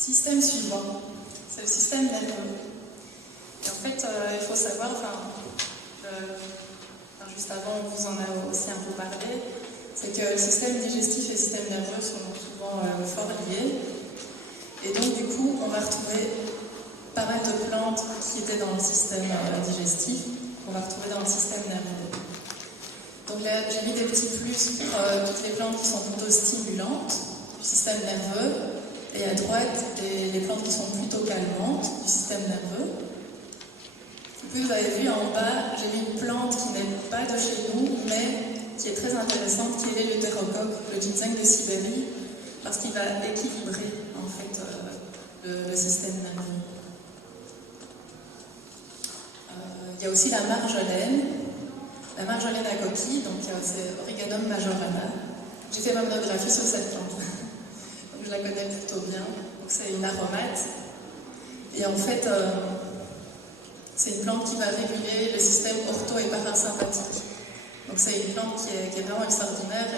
Système suivant, c'est le système nerveux. Et en fait, il faut savoir, juste avant, on vous en a aussi un peu parlé, c'est que le système digestif et le système nerveux sont souvent fort liés. Et donc, du coup, on va retrouver pas mal de plantes qui étaient dans le système digestif, qu'on va retrouver dans le système nerveux. Donc là, j'ai mis des petits plus pour toutes les plantes qui sont plutôt stimulantes du système nerveux, et à droite, les plantes qui sont plutôt calmantes du système nerveux. Et puis vous avez vu en bas, j'ai mis une plante qui n'est pas de chez nous, mais qui est très intéressante, qui est l'éleutérocoque, le ginseng de Sibérie, parce qu'il va équilibrer en fait le système nerveux. Il y a aussi la marjolaine. La marjolaine à coquille, donc c'est Origanum majorana. J'ai fait ma monographie sur cette plante, donc je la connais plutôt bien. Donc c'est une aromate. Et en fait, c'est une plante qui va réguler le système ortho- et parasympathique. Donc c'est une plante qui est vraiment extraordinaire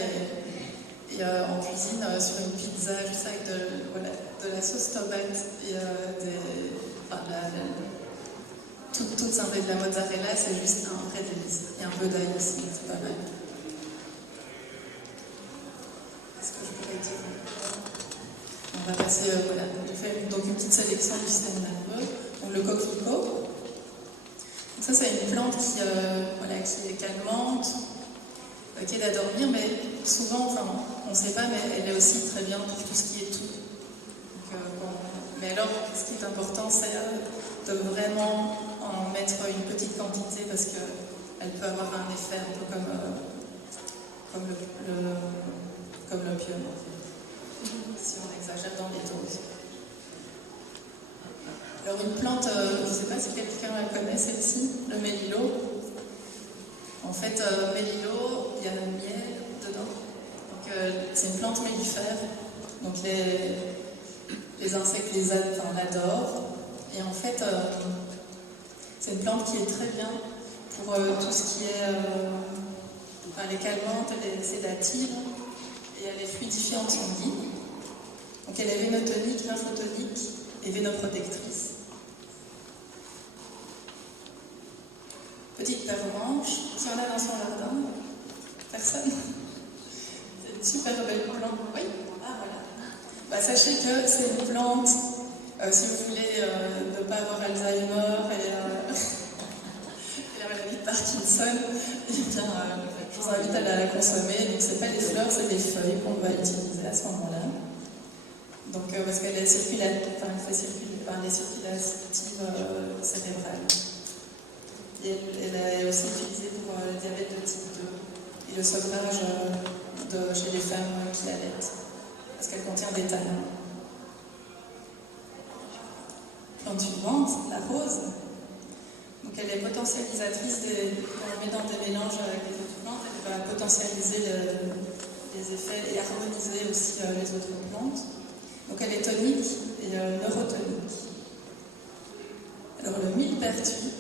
et en cuisine, sur une pizza, juste avec de la sauce tomate et toute scindée de la mozzarella, c'est juste un vrai délice. Et un peu d'ail aussi, c'est pas mal. Qu'est-ce que je pourrais dire? On va passer, j'ai fait donc une petite sélection du système nerveux. Donc le coquelicot. Donc ça, c'est une plante qui est calmante, qui aide à dormir, mais souvent, on ne sait pas, mais elle est aussi très bien pour tout ce qui est tout. Mais alors, ce qui est important, c'est de vraiment en mettre une petite quantité parce qu'elle peut avoir un effet un peu comme l'opium, en fait, si on exagère dans les doses. Alors une plante, je ne sais pas si quelqu'un la connaît, celle-ci, le mélilo. En fait, mélilo, il y a le miel dedans. Donc c'est une plante mellifère. Donc les insectes l'adorent. Et en fait, c'est une plante qui est très bien pour tout ce qui est... elle est calmante, elle est sédative et elle est fluidifiante sanguine. Donc elle est vénotonique, lymphotonique et vénoprotectrice. Petite pervenche, qui en a dans son jardin? Personne? C'est une super belle plante. Oui? Ah voilà. Sachez que c'est une plante, si vous voulez ne pas avoir Alzheimer et la maladie de Parkinson, eh bien, je vous invite à la consommer. Donc c'est pas les fleurs, c'est des feuilles qu'on va utiliser à ce moment-là. Donc parce qu'elle est fait circuler par les circulatives cérébrales. Et elle est aussi utilisée pour le diabète de type 2 et le sevrage chez les femmes qui allaitent, parce qu'elle contient des tanins. Plante suivante, la rose. Donc elle est potentialisatrice quand on met dans des mélanges avec les autres plantes, elle va potentialiser les effets et harmoniser aussi les autres plantes. Donc elle est tonique et neurotonique. Alors le millepertuis,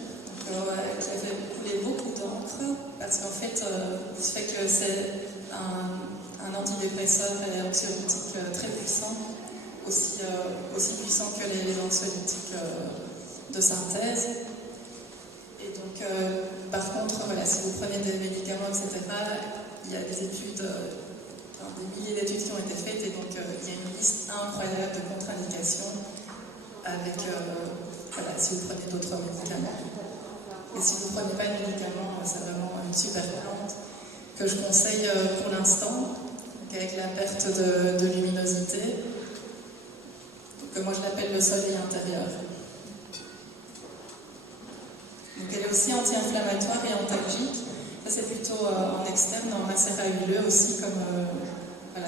qui a fait couler beaucoup d'encre, parce qu'en fait, du fait que c'est un antidépresseur et anxiolytique très puissant, aussi puissant que les anxiolytiques de synthèse. Et donc, par contre, si vous prenez des médicaments, etc., il y a des études, des milliers d'études qui ont été faites, et donc il y a une liste incroyable de contre-indications avec, si vous prenez d'autres médicaments. Et si vous ne prenez pas de médicaments, c'est vraiment une super plante que je conseille pour l'instant, avec la perte de luminosité. Donc, moi, je l'appelle le soleil intérieur. Donc, elle est aussi anti-inflammatoire et antalgique. Ça, c'est plutôt en externe, en macérat huileux aussi,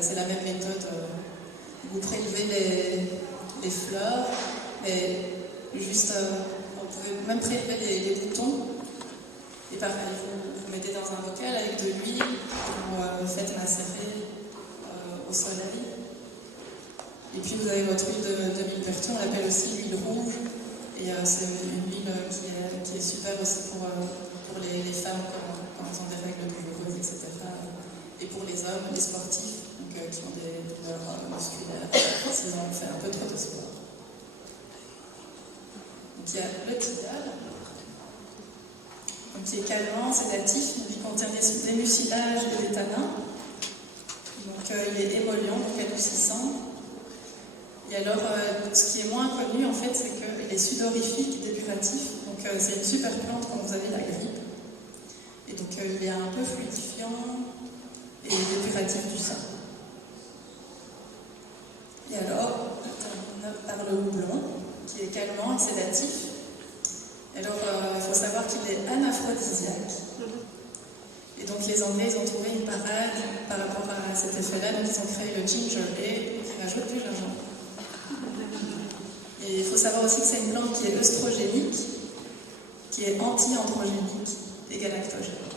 c'est la même méthode. Vous prélevez les fleurs, et juste, vous pouvez même prélever les boutons. Et pareil, vous mettez dans un bocal avec de l'huile, vous faites macérer au soleil. Et puis vous avez votre huile de millepertuis, on l'appelle aussi l'huile rouge. Et c'est une huile qui est super aussi pour les femmes quand elles ont des règles douloureuses, etc. Et pour les hommes, les sportifs, qui ont des douleurs musculaires, s'ils ont fait un peu trop de sport. Donc il y a le tidal, donc qui est calmant, sédatif, donc il contient des mucilages et des tanins. Donc il est émollient, donc adoucissant. Et alors, ce qui est moins connu, en fait, c'est qu'il est sudorifique, dépuratif. Donc c'est une super plante quand vous avez la grippe. Et donc il est un peu fluidifiant et dépuratif du sang. Et alors, on termine par le houblon, qui est calmant et sédatif. Alors, il faut savoir qu'il est anaphrodisiaque. Et donc, les Anglais, ils ont trouvé une parade par rapport à cet effet-là. Donc, ils ont créé le ginger ale qui rajoute du gingembre. Et il faut savoir aussi que c'est une plante qui est œstrogénique, qui est anti-androgénique et galactogène.